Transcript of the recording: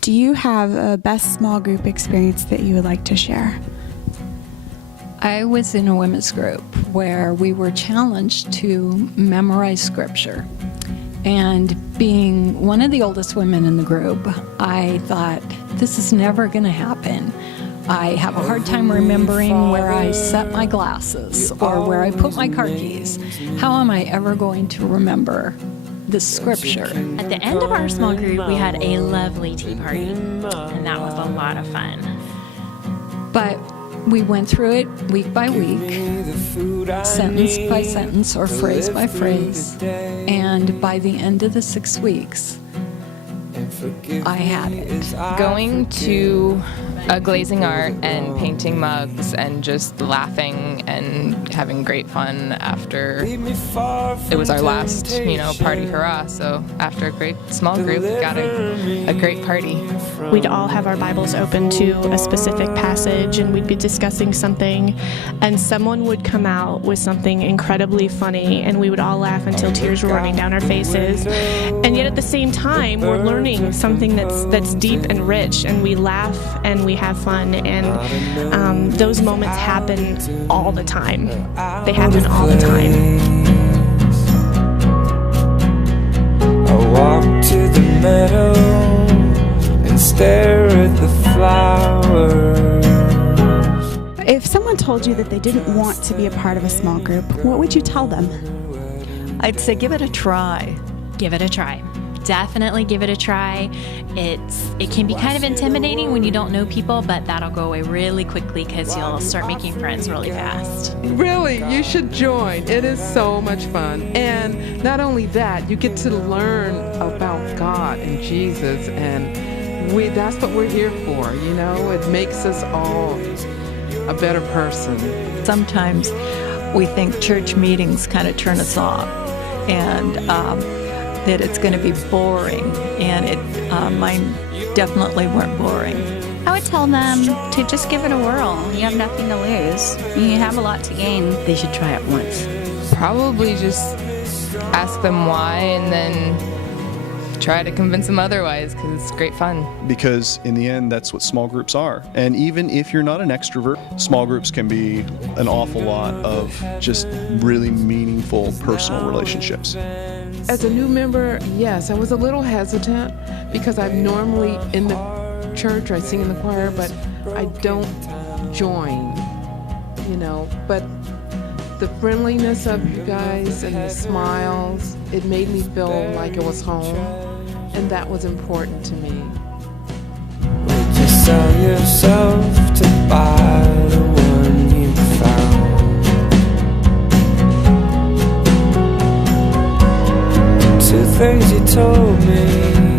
Do you have a best small group experience that you would like to share? I was in a women's group where we were challenged to memorize scripture. And being one of the oldest women in the group, I thought, this is never going to happen. I have a hard time remembering where I set my glasses or where I put my car keys. How am I ever going to remember this scripture? At the end of our small group, we had a lovely tea party, and that was a lot of fun. But we went through it week by week, sentence by sentence or phrase by phrase, and by the end of the 6 weeks, I had it. Going to glazing art and painting mugs and just laughing and having great fun after it was our last, party hurrah. So after a great small group, we got a great party. We'd all have our Bibles open to a specific passage, and we'd be discussing something, and someone would come out with something incredibly funny, and we would all laugh until tears were running down our faces. And yet at the same time, we're learning something that's deep and rich, and we laugh and we have fun, and those moments happen all the time. They happen all the time. I walk to the meadow and stare at the flowers. If someone told you that they didn't want to be a part of a small group, what would you tell them? I'd say give it a try. Give it a try. Definitely give it a try. It can be kind of intimidating when you don't know people, but that'll go away really quickly because you'll start making friends really fast. Really, you should join. It is so much fun. And not only that, you get to learn about God and Jesus, and that's what we're here for, It makes us all a better person. Sometimes we think church meetings kind of turn us off, and that it's going to be boring, and mine definitely weren't boring. I would tell them to just give it a whirl. You have nothing to lose. You have a lot to gain. They should try it once. Probably just ask them why and then try to convince them otherwise, because it's great fun. Because in the end, that's what small groups are. And even if you're not an extrovert, small groups can be an awful lot of just really meaningful personal relationships. As a new member, yes, I was a little hesitant because I'm normally in the church, I sing in the choir, but I don't join, But the friendliness of you guys and the smiles, it made me feel like it was home, and that was important to me. Would you sell yourself to buy the one you found? Two things you told me